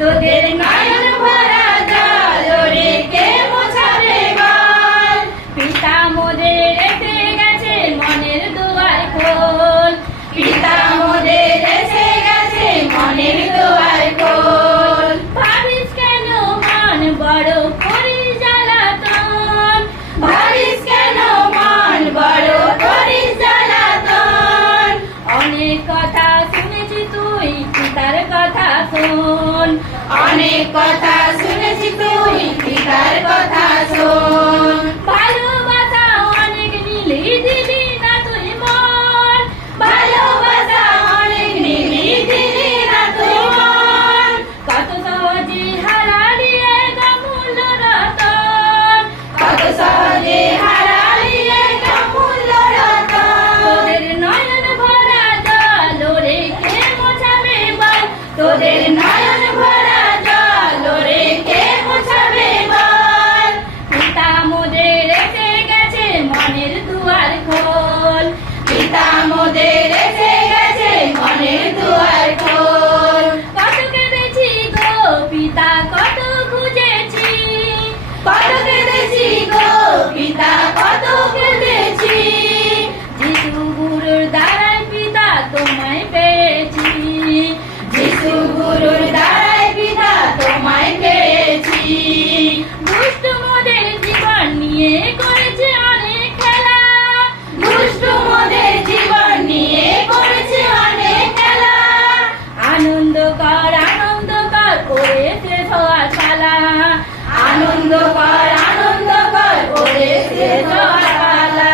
তোদের নয়ন ভরা জল ওরে কে মোছাবে বল। পিতা মোদের রেখে গেছে মনের দুয়ার খোল, পিতা মোদের রেখে গেছে মনের দুয়ার খোল। ভাবিস কেন মন বড় করিস জ্বালাতন, ভাবিস কেন মন বড় করিস জ্বালাতন। অনেক কথা শুনেছি তুই পিতার কথা শোন, অনেক কথা শুনেছি তুই পিতার কথা শোন। ভালোবাসা অনেক নিলি দিলি না তুই মন, ভালোবাসা অনেক নিলি দিলি না তুই মন। কত সহজে হারালি এক অমূল্য রতন, কত সহজে হারালি এক অমূল্য রতন। তোদের নয়ন ভরা জল ওরে কে মোছাবে বল, তোদের নয়ন ভরা জল ওরে কে মোছাবে বল। পিতা মোদের রেখে গেছে মনের দুয়ার খোল, পিতা মোদের রেখে গেছে মনের দুয়ার খোল। কত কেঁদেছি গো পিতা কত খুঁজেছি, কত কেঁদেছি গো পিতা কত কেঁদেছি। যিশু গুরুর দ্বারাই পিতা তোমায় পেয়েছি, যিশু গুরুর দ্বারাই পিতা তোমায় পেয়েছি। দুষ্ট মোদের জীবন নিয়ে করেছে অনেক খেলা, দুষ্ট মোদের জীবন নিয়ে করেছে অনেক খেলা। আনন্দ কর করেছে সবার পালা, আনন্দ কর করেছে সবার পালা।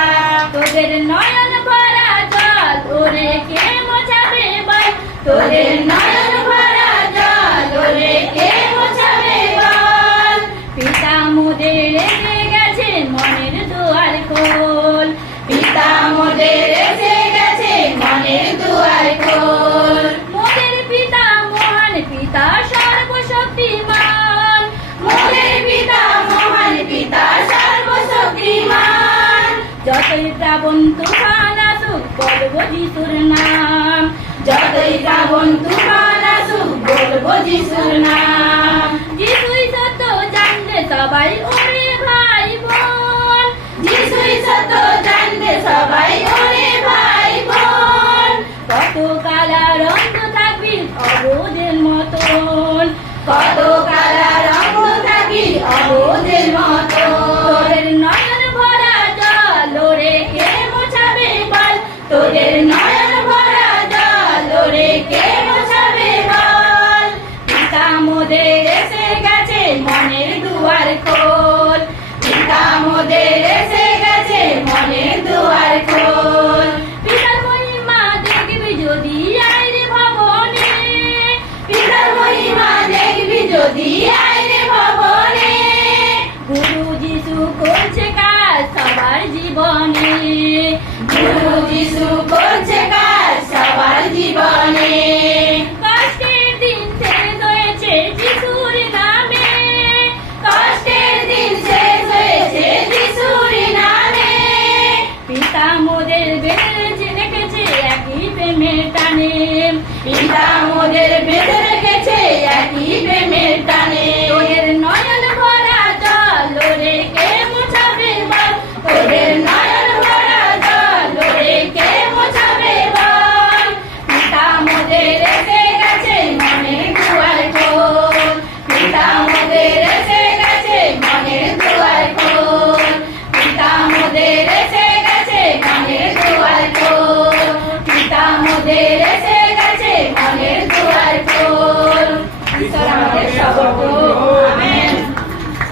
তোদের নয়ন ভরা জল ওরে কে মোছাবে বল, তোদের নয়ন ভরা জল ওরে কে মোছাবে বল। পিতা মোদের রেখে গেছে মনের দুয়ার খোল, পিতা মোদের রেখে গেছে মনের দুয়ার খোল। মোদের পিতা মহান পিতা সর্বশক্তিমান, মোদের পিতা মহান পিতা সর্বশক্তিমান। যতই শ্রাবণ তুফান আসুক বলবো যিশুর নাম, যতই শ্রাবণ তুফান